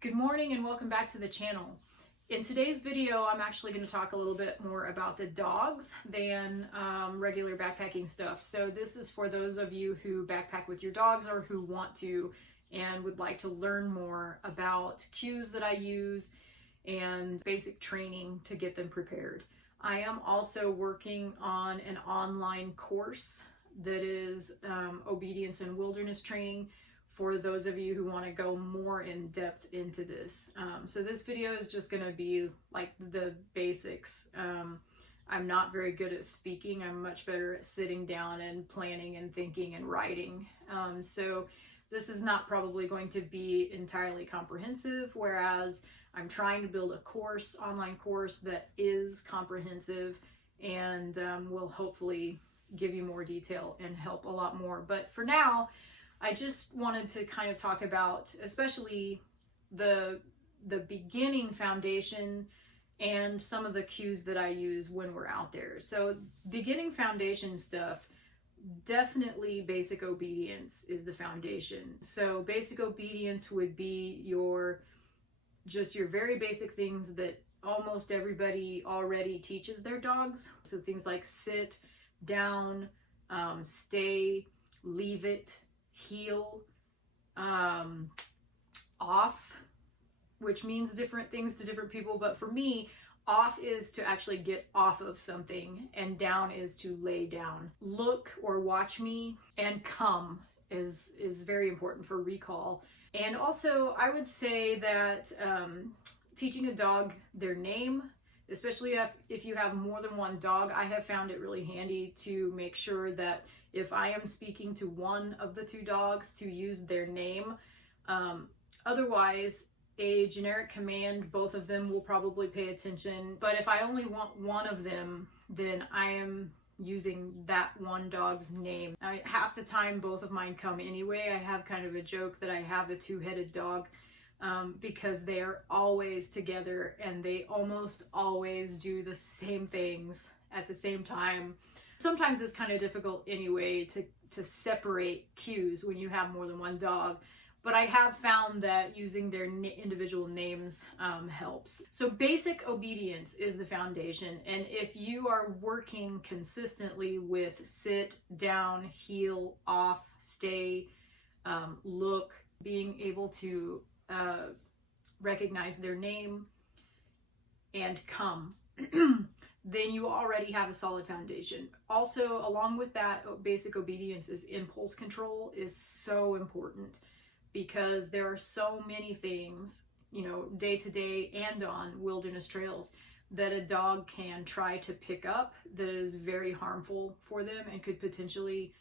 Good morning and welcome back to the channel. In today's video, I'm actually going to talk a little bit more about the dogs than regular backpacking stuff. So this is for those of you who backpack with your dogs or who want to and would like to learn more about cues that I use and basic training to get them prepared. I am also working on an online course that is obedience and wilderness training for those of you who want to go more in depth into this. So this video is just going to be like the basics. I'm not very good at speaking. I'm much better at sitting down and planning and thinking and writing. So this is not probably going to be entirely comprehensive, whereas I'm trying to build a course, online course that is comprehensive and will hopefully give you more detail and help a lot more. But for now, I just wanted to kind of talk about especially the beginning foundation and some of the cues that I use when we're out there. So beginning foundation stuff, definitely basic obedience is the foundation. So basic obedience would be your very basic things that almost everybody already teaches their dogs. So things like sit, down, stay, leave it, heel, off, which means different things to different people, but for me, off is to actually get off of something and down is to lay down. Look or watch me, and come is very important for recall. And also I would say that teaching a dog their name, especially if you have more than one dog, I have found it really handy to make sure that if I am speaking to one of the two dogs, to use their name. Otherwise, a generic command, both of them will probably pay attention. But if I only want one of them, then I am using that one dog's name. Half the time, both of mine come anyway. I have kind of a joke that I have a two-headed dog because they are always together and they almost always do the same things at the same time. Sometimes it's kind of difficult anyway to separate cues when you have more than one dog, but I have found that using their individual names helps. So basic obedience is the foundation, and if you are working consistently with sit, down, heel, off, stay, look, being able to recognize their name, and come, then you already have a solid foundation. Also, along with that, basic obedience is impulse control is so important because there are so many things, day to day and on wilderness trails that a dog can try to pick up that is very harmful for them and could potentially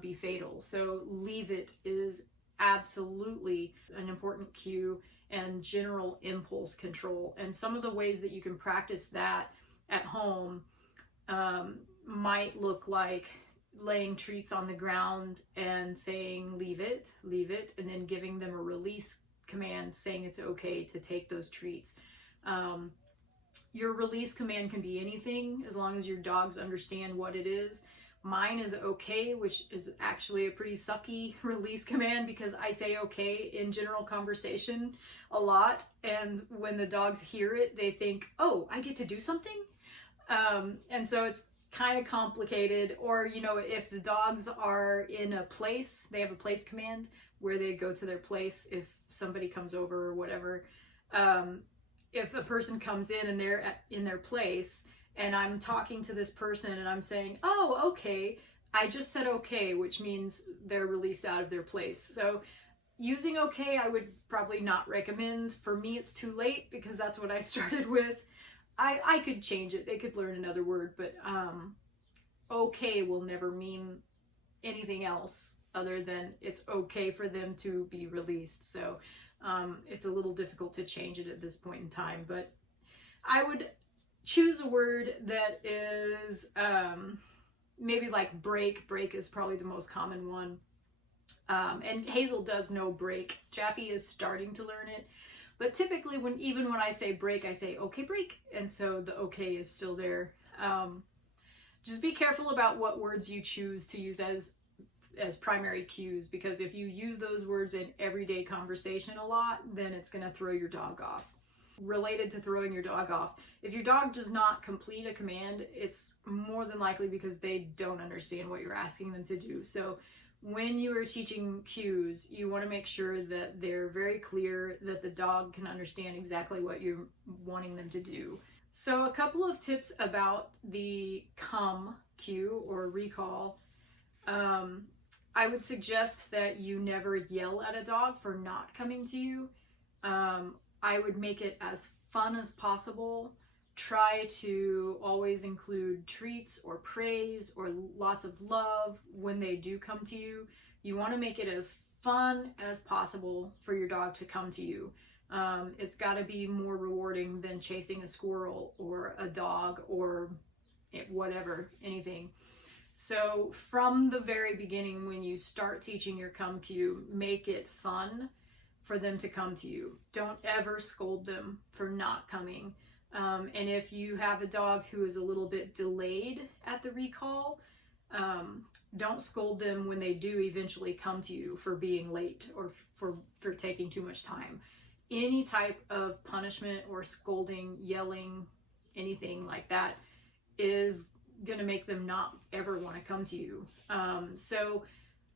be fatal. So leave it is absolutely an important cue, and general impulse control. And some of the ways that you can practice that at home might look like laying treats on the ground and saying leave it, and then giving them a release command saying it's okay to take those treats. Your release command can be anything as long as your dogs understand what it is. Mine is okay, which is actually a pretty sucky release command because I say okay in general conversation a lot, and when the dogs hear it, they think, oh, I get to do something? And so it's kind of complicated. Or, if the dogs are in a place, they have a place command where they go to their place if somebody comes over or whatever. If a person comes in and they're in their place, and I'm talking to this person and I'm saying, oh, okay, I just said okay, which means they're released out of their place. So using okay, I would probably not recommend. For me, it's too late because that's what I started with. I could change it. They could learn another word, but okay will never mean anything else other than it's okay for them to be released. So it's a little difficult to change it at this point in time, but I would choose a word that is maybe like break. Break is probably the most common one. And Hazel does know break. Jaffe is starting to learn it. But typically even when I say break, I say okay, break. And so the okay is still there. Just be careful about what words you choose to use as as primary cues, because if you use those words in everyday conversation a lot, then it's going to throw your dog off. Related to throwing your dog off, if your dog does not complete a command, it's more than likely because they don't understand what you're asking them to do. So when you are teaching cues, you want to make sure that they're very clear, that the dog can understand exactly what you're wanting them to do. So a couple of tips about the come cue or recall. I would suggest that you never yell at a dog for not coming to you. I would make it as fun as possible. Try to always include treats or praise or lots of love when they do come to you. You want to make it as fun as possible for your dog to come to you. It's got to be more rewarding than chasing a squirrel or a dog or whatever, anything. So from the very beginning, when you start teaching your come cue, make it fun for them to come to you. Don't ever scold them for not coming. And if you have a dog who is a little bit delayed at the recall, don't scold them when they do eventually come to you for being late or for taking too much time. Any type of punishment or scolding, yelling, anything like that is going to make them not ever want to come to you. So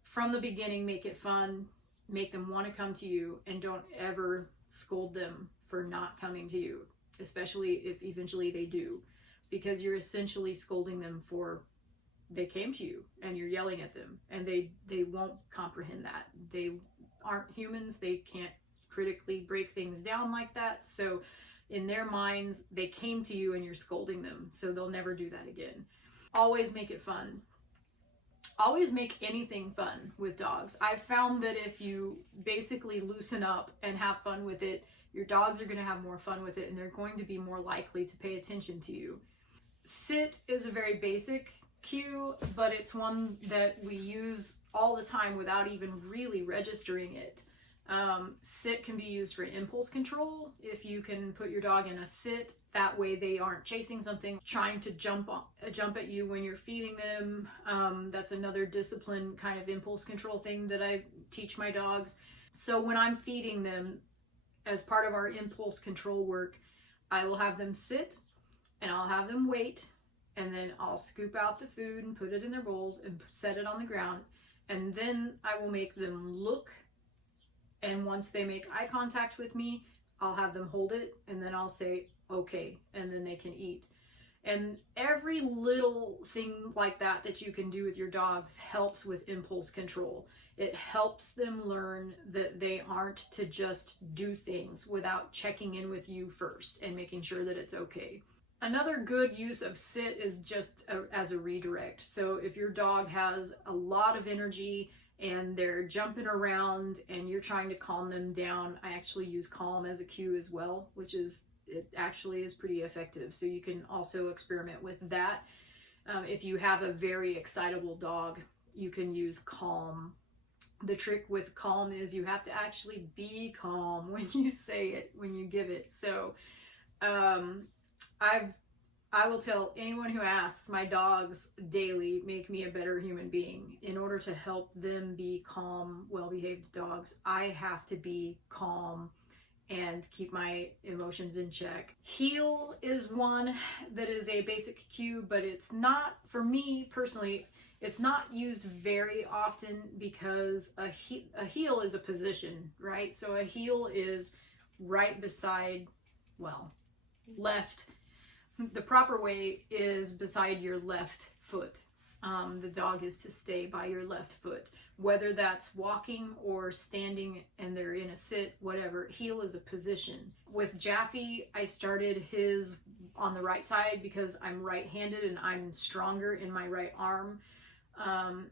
from the beginning, make it fun, make them want to come to you, and don't ever scold them for not coming to you, especially if eventually they do, because you're essentially scolding them for they came to you and you're yelling at them, and they won't comprehend that. They aren't humans. They can't critically break things down like that. So in their minds, they came to you and you're scolding them, so they'll never do that again. Always make it fun. Always make anything fun with dogs. I've found that if you basically loosen up and have fun with it, your dogs are going to have more fun with it, and they're going to be more likely to pay attention to you. Sit is a very basic cue, but it's one that we use all the time without even really registering it. Sit can be used for impulse control. If you can put your dog in a sit, that way they aren't chasing something, trying to jump at you when you're feeding them. That's another discipline kind of impulse control thing that I teach my dogs. So when I'm feeding them, as part of our impulse control work, I will have them sit and I'll have them wait, and then I'll scoop out the food and put it in their bowls and set it on the ground, and then I will make them look. And once they make eye contact with me, I'll have them hold it, and then I'll say, okay, and then they can eat. And every little thing like that you can do with your dogs helps with impulse control. It helps them learn that they aren't to just do things without checking in with you first and making sure that it's okay. Another good use of sit is just as a redirect. So if your dog has a lot of energy and they're jumping around and you're trying to calm them down, I actually use calm as a cue as well, it actually is pretty effective. So you can also experiment with that. If you have a very excitable dog, you can use calm. The trick with calm is you have to actually be calm when you say it, when you give it. So I will tell anyone who asks, my dogs daily make me a better human being. In order to help them be calm, well-behaved dogs, I have to be calm and keep my emotions in check. Heel is one that is a basic cue, but it's not, for me personally, it's not used very often because a heel is a position, right? So a heel is right beside, left. The proper way is beside your left foot. The dog is to stay by your left foot, whether that's walking or standing and they're in a sit, whatever. Heel is a position. With Jaffe, I started his on the right side because I'm right-handed and I'm stronger in my right arm.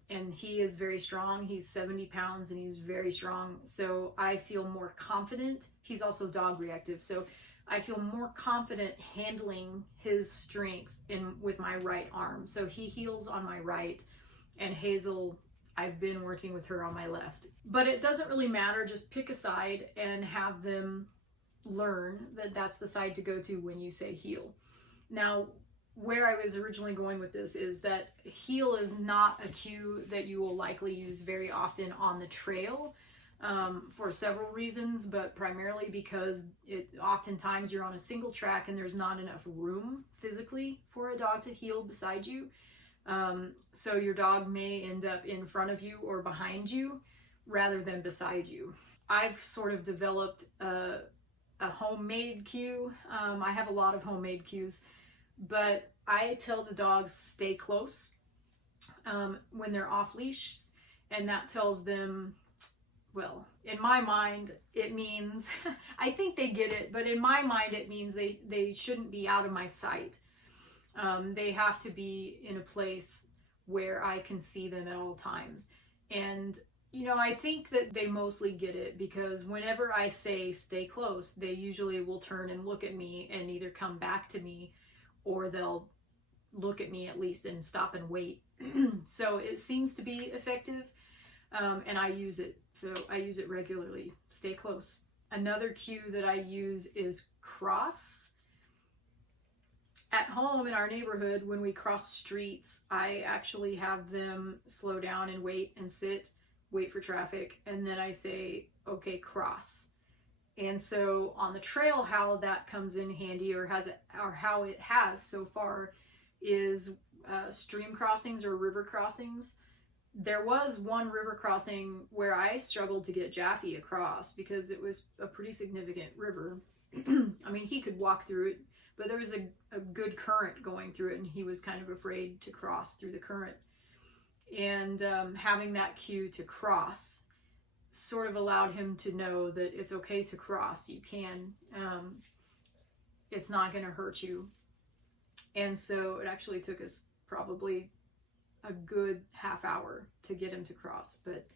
And he is very strong. He's 70 pounds and he's very strong. So I feel more confident. He's also dog reactive. So I feel more confident handling his strength with my right arm. So he heels on my right, and Hazel, I've been working with her on my left. But it doesn't really matter. Just pick a side and have them learn that that's the side to go to when you say heel. Now, where I was originally going with this is that heel is not a cue that you will likely use very often on the trail, for several reasons, but primarily because oftentimes you're on a single track and there's not enough room physically for a dog to heel beside you. So your dog may end up in front of you or behind you rather than beside you. I've sort of developed a homemade cue. I have a lot of homemade cues, but I tell the dogs stay close when they're off leash, and that tells them, well, in my mind, it means, I think they get it, but in my mind, it means they shouldn't be out of my sight. They have to be in a place where I can see them at all times. And, I think that they mostly get it because whenever I say stay close, they usually will turn and look at me and either come back to me or they'll look at me at least and stop and wait. So it seems to be effective, and I use it. So I use it regularly. Stay close. Another cue that I use is cross. At home in our neighborhood, when we cross streets, I actually have them slow down and wait and sit, wait for traffic, and then I say, okay, cross. And so on the trail, how that comes in handy, or how it has so far, is stream crossings or river crossings. There was one river crossing where I struggled to get Jaffe across because it was a pretty significant river. I mean, he could walk through it, but there was a good current going through it, and he was kind of afraid to cross through the current. And having that cue to cross sort of allowed him to know that it's okay to cross. You can. It's not going to hurt you. And so it actually took us probably a good half hour to get him to cross, but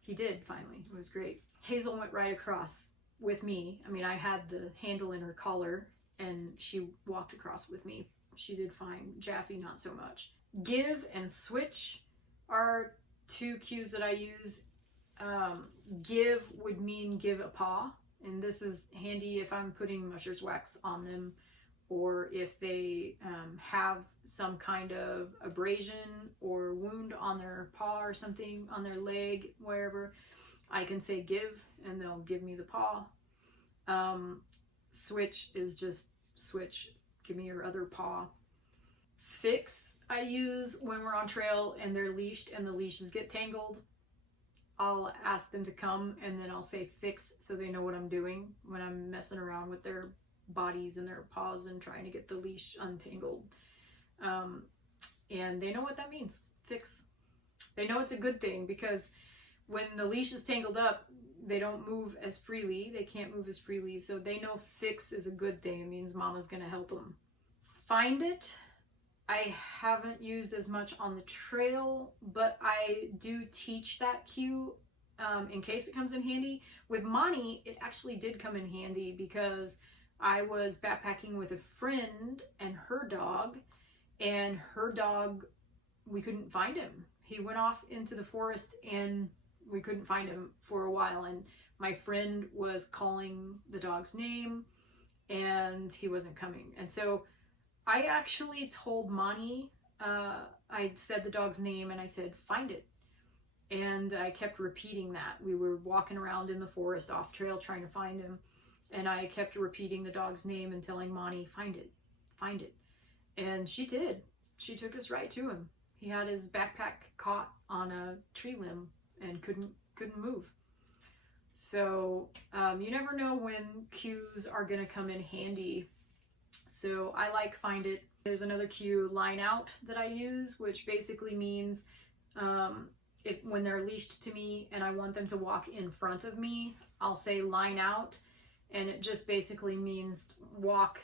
he did finally. It was great. Hazel went right across with me. I mean, I had the handle in her collar and she walked across with me. She did fine. Jaffe, not so much. Give and switch are two cues that I use. Give would mean give a paw, and this is handy if I'm putting musher's wax on them, or if they have some kind of abrasion or wound on their paw or something, on their leg, wherever. I can say give, and they'll give me the paw. Switch is just switch, give me your other paw. Fix I use when we're on trail and they're leashed and the leashes get tangled. I'll ask them to come and then I'll say fix so they know what I'm doing when I'm messing around with their bodies and their paws and trying to get the leash untangled. And they know what that means, fix. They know it's a good thing because when the leash is tangled up, they don't move as freely. They can't move as freely. So they know fix is a good thing. It means mama's going to help them. Find it. I haven't used as much on the trail, but I do teach that cue in case it comes in handy. With Monty, it actually did come in handy because I was backpacking with a friend and her dog, we couldn't find him. He went off into the forest and we couldn't find him for a while, and my friend was calling the dog's name and he wasn't coming. And so I actually told Monty, I said the dog's name and I said, find it. And I kept repeating that. We were walking around in the forest off trail trying to find him. And I kept repeating the dog's name and telling Monty, find it, find it. And she did. She took us right to him. He had his backpack caught on a tree limb and couldn't move. So you never know when cues are going to come in handy. So I like find it. There's another cue, line out, that I use, which basically means when they're leashed to me and I want them to walk in front of me, I'll say line out, and it just basically means walk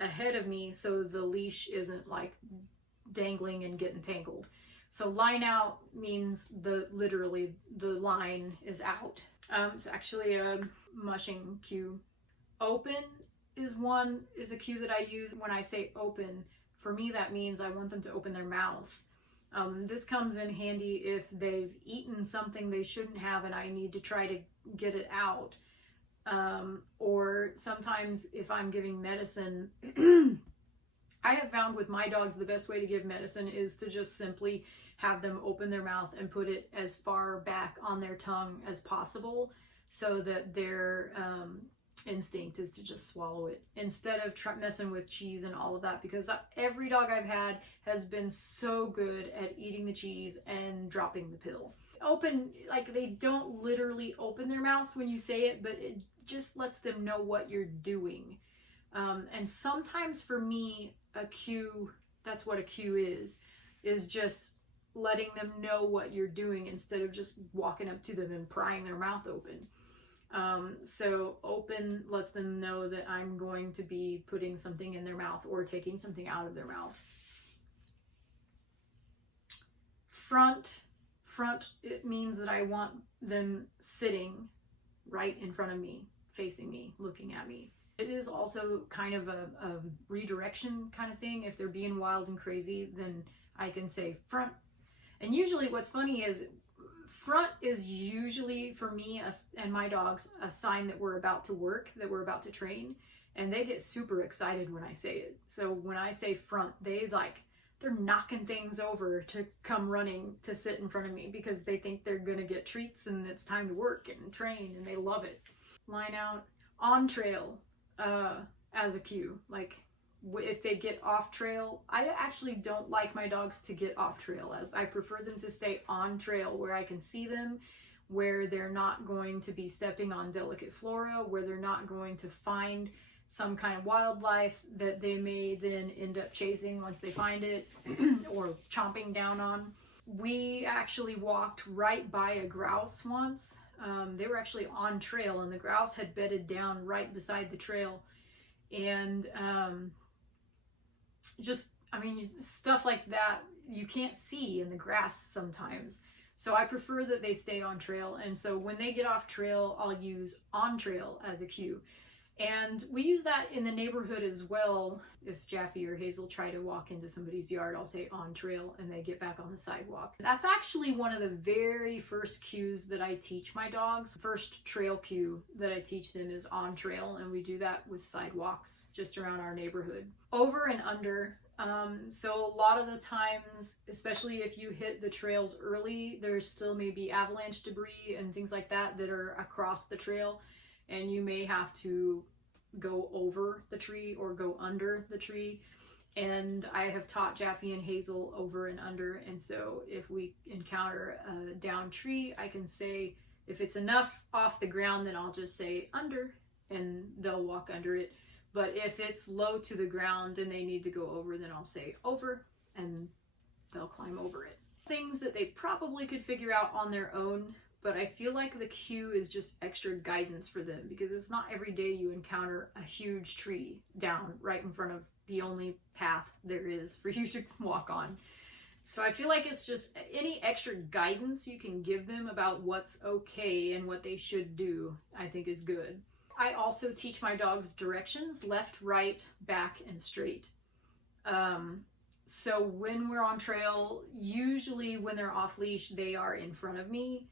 ahead of me so the leash isn't like dangling and getting tangled. So line out means literally the line is out. It's actually a mushing cue. Open is a cue that I use when I say open. For me, that means I want them to open their mouth. This comes in handy if they've eaten something they shouldn't have and I need to try to get it out. Or sometimes if I'm giving medicine I have found with my dogs the best way to give medicine is to just simply have them open their mouth and put it as far back on their tongue as possible so that their instinct is to just swallow it instead of messing with cheese and all of that, because every dog I've had has been so good at eating the cheese and dropping the pill. Open, like they don't literally open their mouths when you say it, but it just lets them know what you're doing. And sometimes for me, a cue, that's what a cue is just letting them know what you're doing instead of just walking up to them and prying their mouth open. So open lets them know that I'm going to be putting something in their mouth or taking something out of their mouth. Front, it means that I want them sitting right in front of me, facing me, looking at me. It is also kind of a redirection kind of thing. If they're being wild and crazy, then I can say front. And usually what's funny is front is usually for me and my dogs a sign that we're about to work, that we're about to train, and they get super excited when I say it. So when I say front, they're knocking things over to come running to sit in front of me because they think they're gonna get treats and it's time to work and train, and they love it. Line out, on trail as a cue. Like if they get off trail, I actually don't like my dogs to get off trail. I prefer them to stay on trail where I can see them, where they're not going to be stepping on delicate flora, where they're not going to find some kind of wildlife that they may then end up chasing once they find it or chomping down on. We actually walked right by a grouse once. They were actually on trail and the grouse had bedded down right beside the trail. And stuff like that you can't see in the grass sometimes. So I prefer that they stay on trail. And so when they get off trail, I'll use on trail as a cue. And we use that in the neighborhood as well. If Jaffe or Hazel try to walk into somebody's yard, I'll say on trail and they get back on the sidewalk. That's actually one of the very first cues that I teach my dogs. First trail cue that I teach them is on trail, and we do that with sidewalks just around our neighborhood. Over and under. So a lot of the times, especially if you hit the trails early, there's still maybe avalanche debris and things like that that are across the trail. And you may have to go over the tree or go under the tree. And I have taught Jaffe and Hazel over and under. And so if we encounter a down tree, I can say, if it's enough off the ground, then I'll just say under and they'll walk under it. But if it's low to the ground and they need to go over, then I'll say over and they'll climb over it. Things that they probably could figure out on their own, but I feel like the cue is just extra guidance for them because it's not every day you encounter a huge tree down right in front of the only path there is for you to walk on. So I feel like it's just any extra guidance you can give them about what's okay and what they should do, I think is good. I also teach my dogs directions, left, right, back, and straight. So when we're on trail, usually when they're off leash, they are in front of me.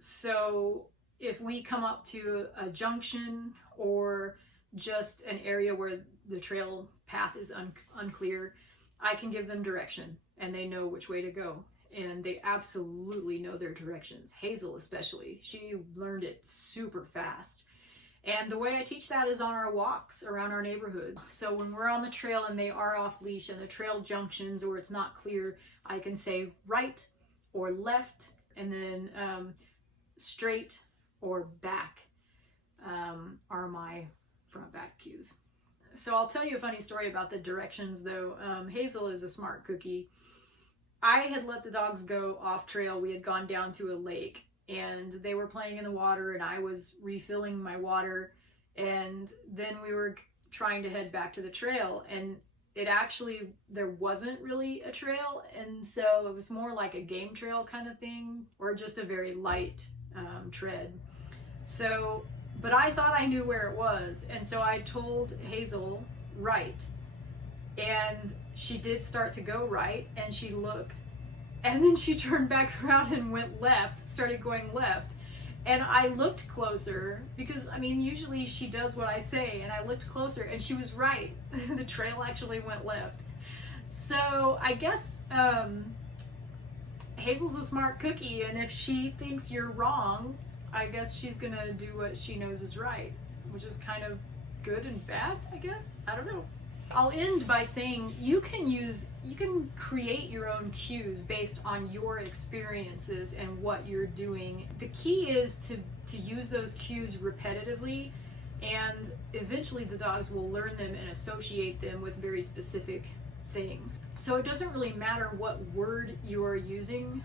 So if we come up to a junction or just an area where the trail path is unclear, I can give them direction and they know which way to go. And they absolutely know their directions. Hazel especially, she learned it super fast. And the way I teach that is on our walks around our neighborhood. So when we're on the trail and they are off leash and the trail junctions or it's not clear, I can say right or left, and then straight or back are my front back cues. So I'll tell you a funny story about the directions though. Hazel is a smart cookie. I had let the dogs go off trail. We had gone down to a lake and they were playing in the water and I was refilling my water, and then we were trying to head back to the trail, and there wasn't really a trail, and so it was more like a game trail kind of thing, or just a very light tread. So, but I thought I knew where it was, and so I told Hazel right, and she did start to go right, and she looked, and then she turned back around and went left, started going left, And I looked closer because, I mean, usually she does what I say, and I looked closer and she was right. The trail actually went left. So I guess Hazel's a smart cookie, and if she thinks you're wrong, I guess she's gonna do what she knows is right, which is kind of good and bad, I guess. I don't know. I'll end by saying you can create your own cues based on your experiences and what you're doing. The key is to use those cues repetitively, and eventually the dogs will learn them and associate them with very specific things. So it doesn't really matter what word you are using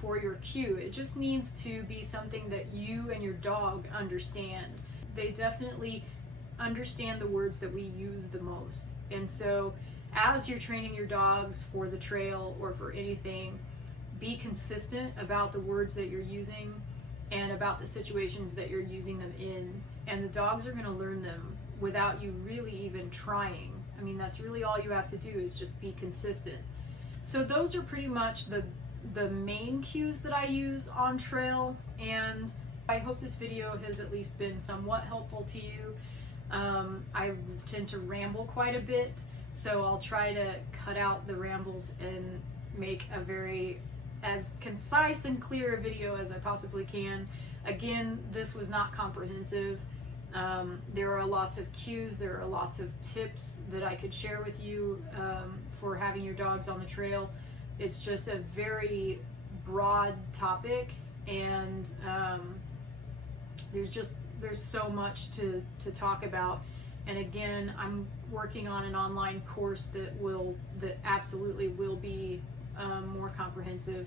for your cue. It just needs to be something that you and your dog understand. They definitely understand the words that we use the most. And so as you're training your dogs for the trail or for anything, be consistent about the words that you're using and about the situations that you're using them in. And the dogs are going to learn them without you really even trying. I mean, that's really all you have to do is just be consistent. So those are pretty much the main cues that I use on trail, and I hope this video has at least been somewhat helpful to you. I tend to ramble quite a bit, so I'll try to cut out the rambles and make a very as concise and clear a video as I possibly can. Again, this was not comprehensive. There are lots of cues, there are lots of tips that I could share with you for having your dogs on the trail. It's just a very broad topic, and there's so much to talk about. And again, I'm working on an online course that absolutely will be more comprehensive.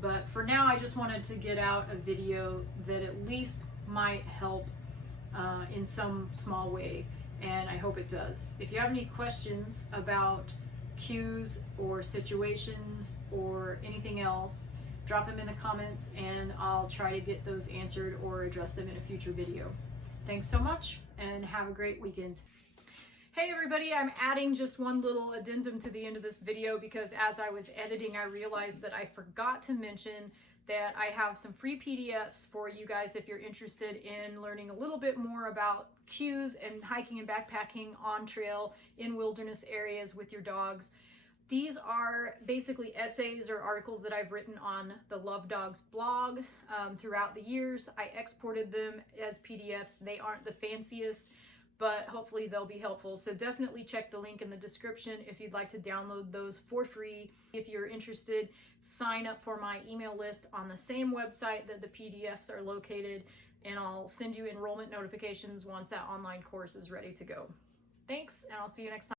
But for now, I just wanted to get out a video that at least might help in some small way, and I hope it does. If you have any questions about cues or situations or anything else, drop them in the comments and I'll try to get those answered or address them in a future video. Thanks so much and have a great weekend. Hey everybody, I'm adding just one little addendum to the end of this video because as I was editing, I realized that I forgot to mention that I have some free PDFs for you guys if you're interested in learning a little bit more about cues and hiking and backpacking on trail in wilderness areas with your dogs. These are basically essays or articles that I've written on the Love Dogs blog throughout the years. I exported them as PDFs. They aren't the fanciest, but hopefully they'll be helpful. So definitely check the link in the description if you'd like to download those for free. If you're interested, sign up for my email list on the same website that the PDFs are located, and I'll send you enrollment notifications once that online course is ready to go. Thanks, and I'll see you next time.